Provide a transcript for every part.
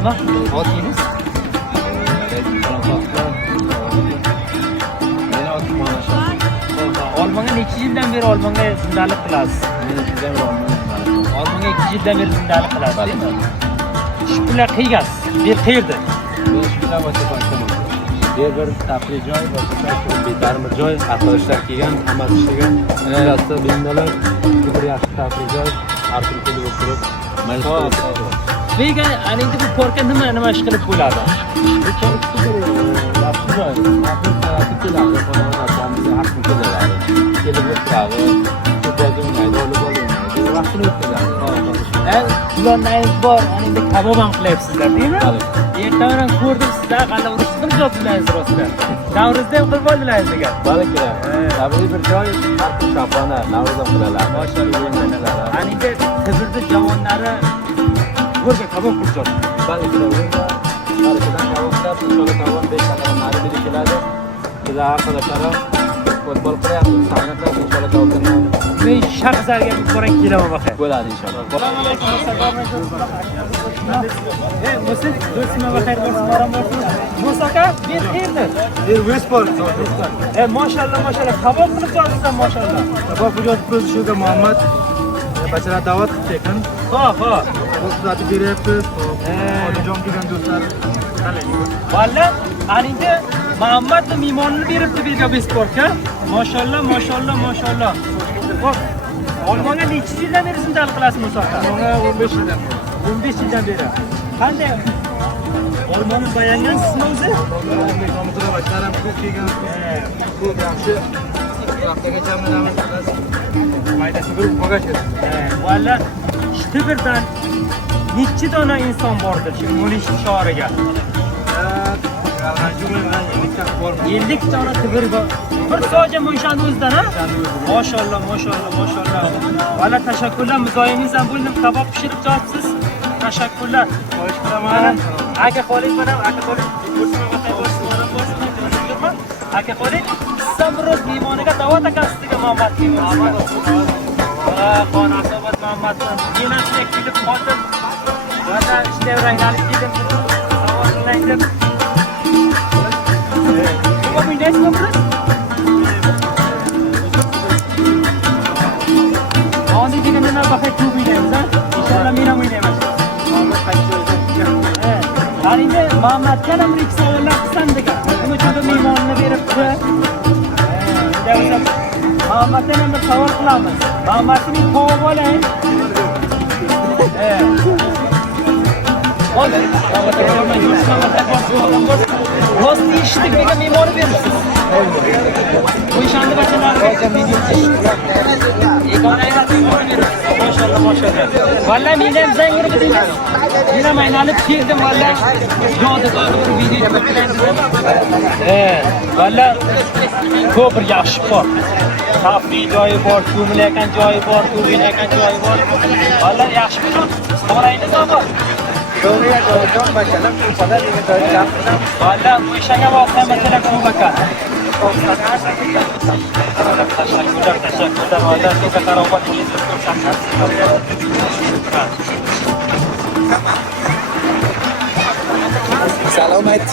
Nima? Otingiz? Olmanga necha yildan beri olmanga zindalik qilasiz? Olmanga 2 yildan beri zindalik qilasiz. Shular qiygansiz. Bir qayerda? Bir tafriy joy va betarmir joy, arkadaşlar kelgan, hammasi ishlagan. Klasda binolar, bir yaxshi tafriy joy, har kun kelib o'tirib, Vega, endi bu parkka nima ish qilib bo'ladi? bu yaxshi joy. Har kun keladi, xonada har kun keladi. Kelib o'tiradi, futbol o'ynaydi, voleybol o'ynaydi, vaqtini o'tkazadi. Ularning bor, endi kabob ham qilyapsizlar, deymi? Ertadan ko'rdim sizlar qanday urishdim joblaringiz rostda. Navruzda ham qilib oldilaringiz degan. Balki, tabiiy bir joy, har kun shapona, Navruzda qilalar. Mashallah. Endi Sibirda javonlari ko'rga kabob qilib Balki, Markadan kavoblar, inshaalloh kavon 5 safar nari biri keladi. Bizlar arkadaşlar futbol qilyapmiz, san'atlar inshaalloh kavobdan. Men Shahzarga bir ko'rak kelaman baxay. Bo'ladi inshaalloh. Musa, do'stima baxay bo'lsin, maram bo'lsin. Musa aka, bir qayerda? Westport. Mashallah, kabob qilib turibsan, mashallah. Kabob qilyapmiz, shuga Muhammad bachalar da'vat qilib ekan. Xo'p. O'zlari beryapmiz. Onajon kelgan do'stlar. Valla, endi Muhammad mehmonni beribdi bizga Westportga. Mashallah. Xo'p, olmonga necha yildan beri zindalik qilasiz Musa aka? Menga 15 yildan. 15 yildan beri. Qanday? Olmoni bayangansizmi o'zi? Nomzora bachalarim ko'p kelgan. Ko'p yaxshi. Haftaga minamiz. Maydasi bir bagaj. Valla, Shtibirdan necha dona inson bordir shu Mulish shahriga? 50 dona tibir bor. Bir so'ja o'shani o'zidan, ha? Mashallah. Valla tashakkurlar, muzoyingiz ham bo'ldim, kabob pishirib turibsiz. Tashakkurlar. Xo'sh qilaman. Aka qo'ling bilan, ko'rsatma batay bo'lsin, aka qo'ling. Siz ham biroz mehmoniga da'vat ekansiz degan Muhammad kelmoqda. Xon Asobat Muhammaddan yenasiga kelib qoldim. Valla ishda ranglanib keldim. Tavozlandim. Nima o'ynaysizmi biz? Hozir degandan baxay ko'p o'ynaymiz, ha? Inshaalloh men ham o'ynayman. Endi Muhammadga ham bir savollar qilsam degan. Nima uchun mehmonni beribdi? Muhammaddan ham bir savol qilamiz. Muhammadning qovib oling. Rosti ishlik degan mehmonni beribsiz. O'shanda bachalarga Mashallah. Valla men ham zang urib deyman. Men ham aylanib keldim valla. Yodgor bir video qildim. Valla ko'p bir yaxshi bor. Tafriy joyi bor, ko'milayotgan joyi bor, o'yinayotgan joyi bor. Valla yaxshi bo'lib, qoraymiz bor. Jon bachalar kupada degan joyda gapirdim. Valla o'shanga borsa bachalar ko'p ekan. Tashakkurlar. Valla sizga qarobatingiz Salomat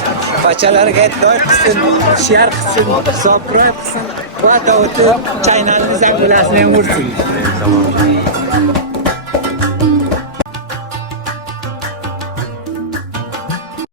bachalarga e'tibor qilsin, share qilsin, subscribe qilsin va davlatni chaynalingiz ham bilasini ham ursin.